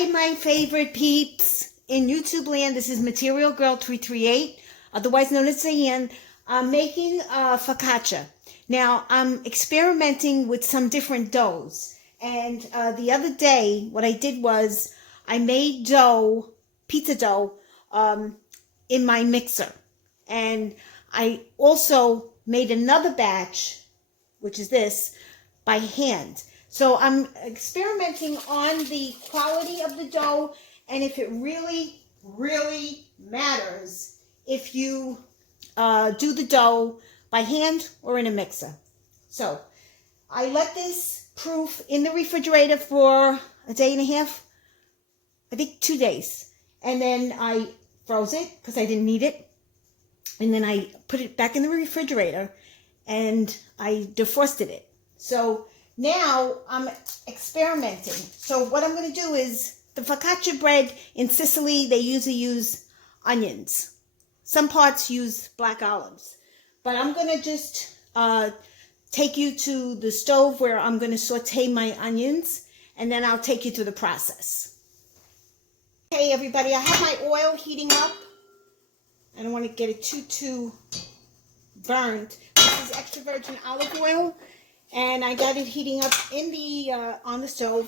Hi, my favorite peeps in YouTube land. This is Material Girl 338, otherwise known as Sicilian. I'm making focaccia. Now, I'm experimenting with some different doughs. And the other day, what I did was I made dough, pizza dough, in my mixer. And I also made another batch, which is this, by hand. So I'm experimenting on the quality of the dough, and if it really, really matters if you do the dough by hand or in a mixer. So I let this proof in the refrigerator for a day and a half, I think 2 days. And then I froze it because I didn't need it. And then I put it back in the refrigerator and I defrosted it. So now I'm experimenting. So what I'm going to do is the focaccia bread in Sicily, they usually use onions. Some parts use black olives. But I'm going to just take you to the stove where I'm going to saute my onions, and then I'll take you through the process. Okay, everybody, I have my oil heating up. I don't want to get it too burnt. This is extra virgin olive oil. And I got it heating up in the on the stove,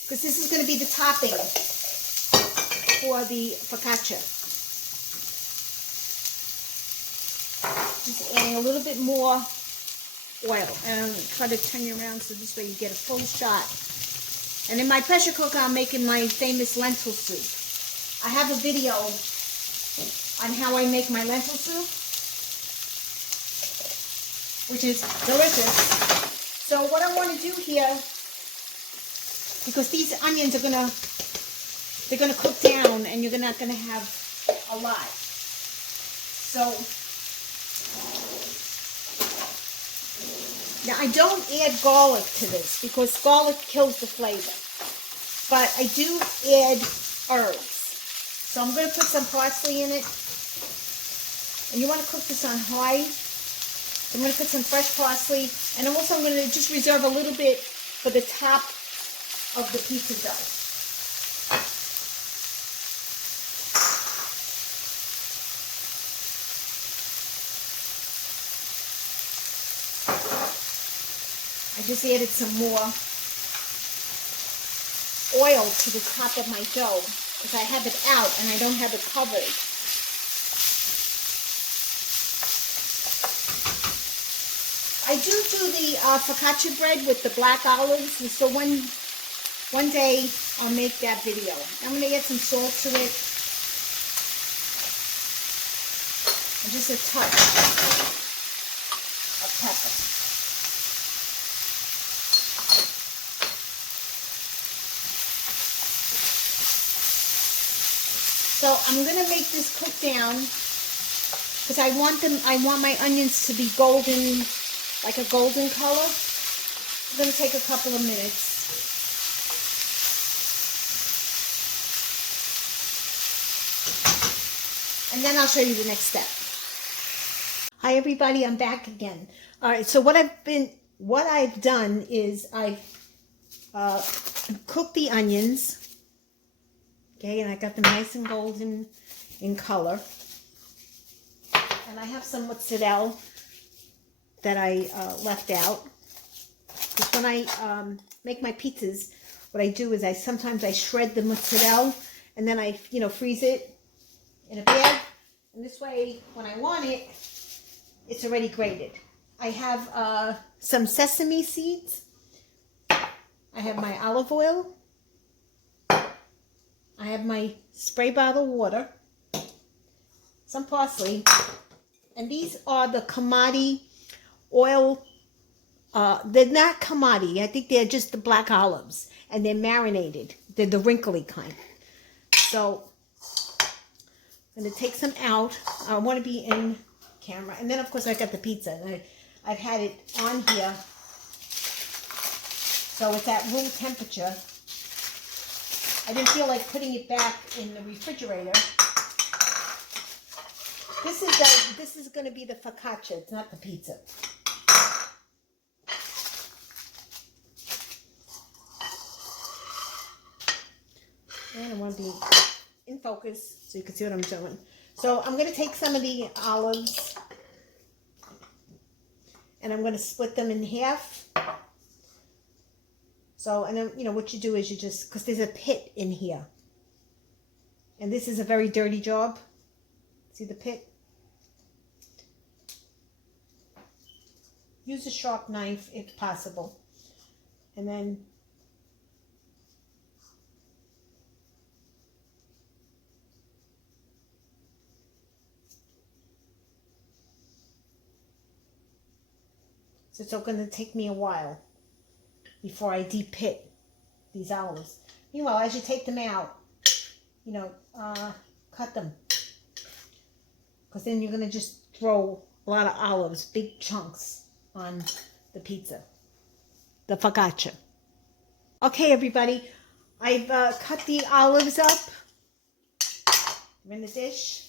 because this is going to be the topping for the focaccia. Just adding a little bit more oil, and try to turn you around so this way you get a full shot. And in my pressure cooker, I'm making my famous lentil soup. I have a video on how I make my lentil soup, which is delicious. So what I want to do here, because these onions are they're gonna cook down, and you're not gonna have a lot. So now I don't add garlic to this because garlic kills the flavor, but I do add herbs. So I'm gonna put some parsley in it, and you want to cook this on high. I'm going to put some fresh parsley, and also I'm going to just reserve a little bit for the top of the pizza dough. I just added some more oil to the top of my dough because I have it out and I don't have it covered. I do the focaccia bread with the black olives, and so one day I'll make that video. I'm going to add some salt to it, and just a touch of pepper. So I'm going to make this cook down because I want my onions to be golden, like a golden color. It's going to take a couple of minutes. And then I'll show you the next step. Hi everybody, I'm back again. All right, so what I've done is I've cooked the onions. Okay, and I got them nice and golden in color. And I have some mozzarella that I left out. Because when I make my pizzas, what I do is sometimes I shred the mozzarella and then I freeze it in a bag. And this way, when I want it, it's already grated. I have some sesame seeds. I have my olive oil. I have my spray bottle water. Some parsley. And these are the kamadi oil. They're not kamadi. I think they're just the black olives. And they're marinated. They're the wrinkly kind. So I'm going to take some out. I want to be in camera. And then, of course, I got the pizza. And I've had it on here. So it's at room temperature. I didn't feel like putting it back in the refrigerator. This is going to be the focaccia. It's not the pizza. And I want to be in focus so you can see what I'm doing. So I'm going to take some of the olives and I'm going to split them in half. So, and then, you know, what you do is you just, because there's a pit in here. And this is a very dirty job. See the pit? Use a sharp knife if possible. And then so it's going to take me a while before I de-pit these olives. Meanwhile, as you take them out, you know, cut them. Because then you're going to just throw a lot of olives, big chunks, on the pizza, the focaccia. Okay, everybody, I've cut the olives up. They're in the dish.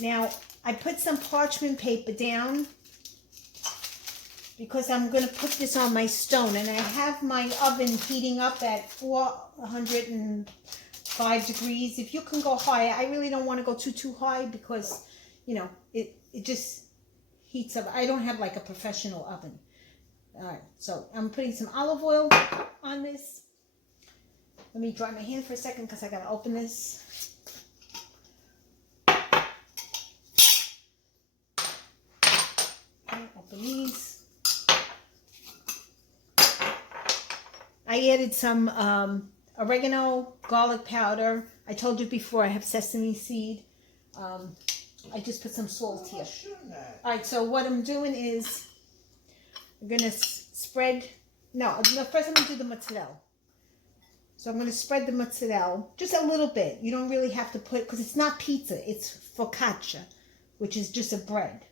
Now, I put some parchment paper down because I'm going to put this on my stone, and I have my oven heating up at 405 degrees. If you can go higher, I really don't want to go too high because, you know, it just heats up. I don't have like a professional oven. All right, so I'm putting some olive oil on this. Let me dry my hand for a second because I got to open this. Okay, open these. I added some oregano, garlic powder. I told you before I have sesame seed. I just put some salt here. All right, so what I'm doing is I'm going to spread, first I'm going to do the mozzarella. So I'm going to spread the mozzarella just a little bit. You don't really have to put, because it's not pizza, it's focaccia, which is just a bread.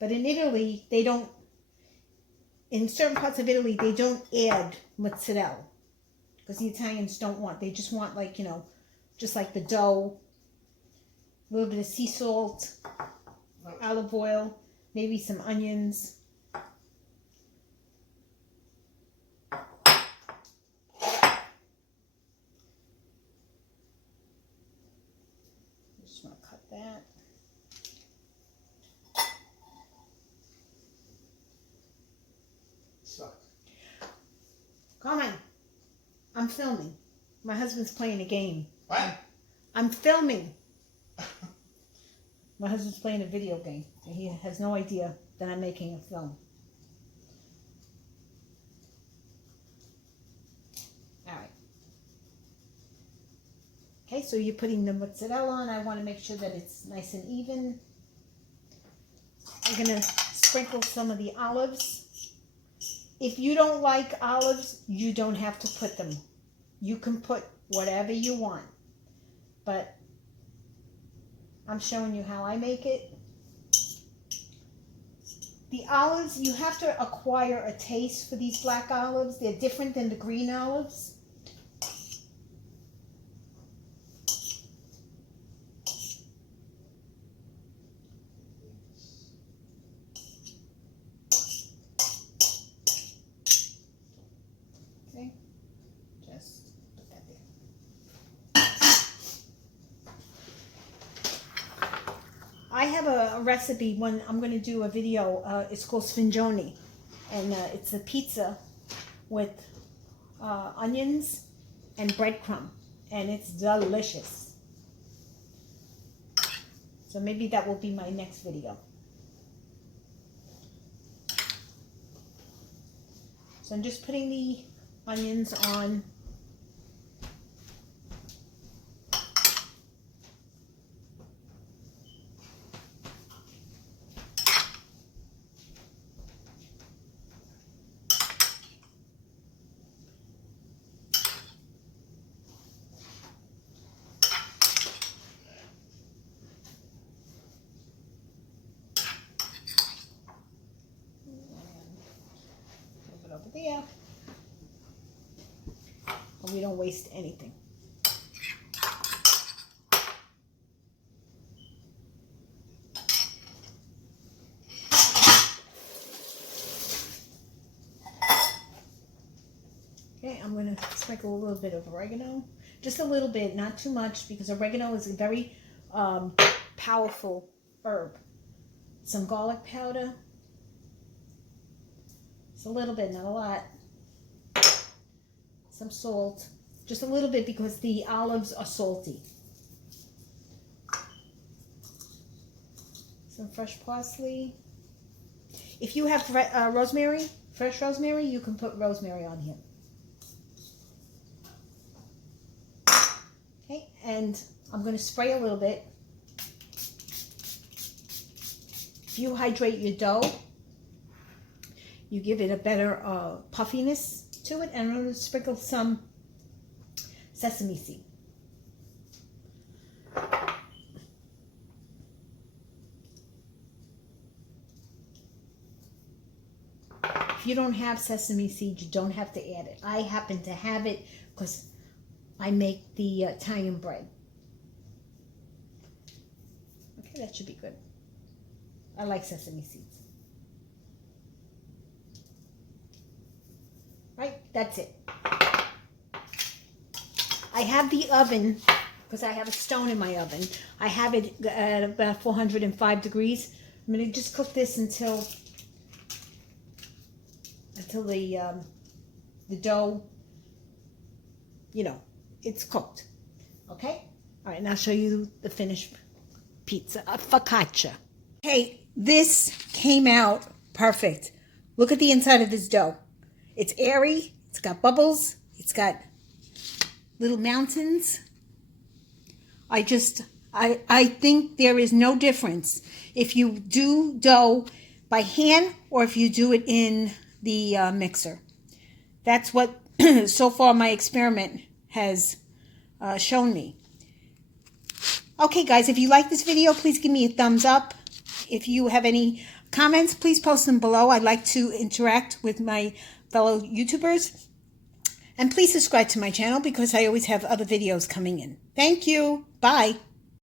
But in Italy, they don't, in certain parts of Italy, they don't add mozzarella because the Italians don't want. They just want, like, you know, just like the dough, a little bit of sea salt, olive oil, maybe some onions. Just want to cut that. Come on. I'm filming. My husband's playing a game. What? I'm filming. My husband's playing a video game. And he has no idea that I'm making a film. All right. Okay, so you're putting the mozzarella on. I want to make sure that it's nice and even. I'm going to sprinkle some of the olives. If you don't like olives, you don't have to put them. You can put whatever you want. But I'm showing you how I make it. The olives, you have to acquire a taste for these black olives. They're different than the green olives. I have a recipe when I'm going to do a video. It's called sfingioni, and it's a pizza with onions and breadcrumb, and it's delicious. So maybe that will be my next video. So I'm just putting the onions on. Over there, and we don't waste anything. Okay, I'm I'm going to sprinkle a little bit of oregano. Just a little bit, not too much, because oregano is a very powerful herb. Some garlic powder. Just a little bit, not a lot. Some salt. Just a little bit because the olives are salty. Some fresh parsley. If you have rosemary, fresh rosemary, you can put rosemary on here. Okay, and I'm going to spray a little bit. If you hydrate your dough, you give it a better puffiness to it. And I'm going to sprinkle some sesame seed. If you don't have sesame seed, you don't have to add it. I happen to have it because I make the Italian bread. Okay, that should be good. I like sesame seeds. Right, that's it. I have the oven, because I have a stone in my oven. I have it at about 405 degrees. I'm going to just cook this until the dough, you know, it's cooked. Okay? All right, and I'll show you the finished pizza, focaccia. Hey, this came out perfect. Look at the inside of this dough. It's airy, it's got bubbles, it's got little mountains. I think there is no difference if you do dough by hand or if you do it in the mixer. That's what so far my experiment has shown me. Okay guys, if you like this video, please give me a thumbs up. If you have any comments, please post them below. I'd like to interact with my fellow YouTubers. And please subscribe to my channel because I always have other videos coming in. Thank you. Bye.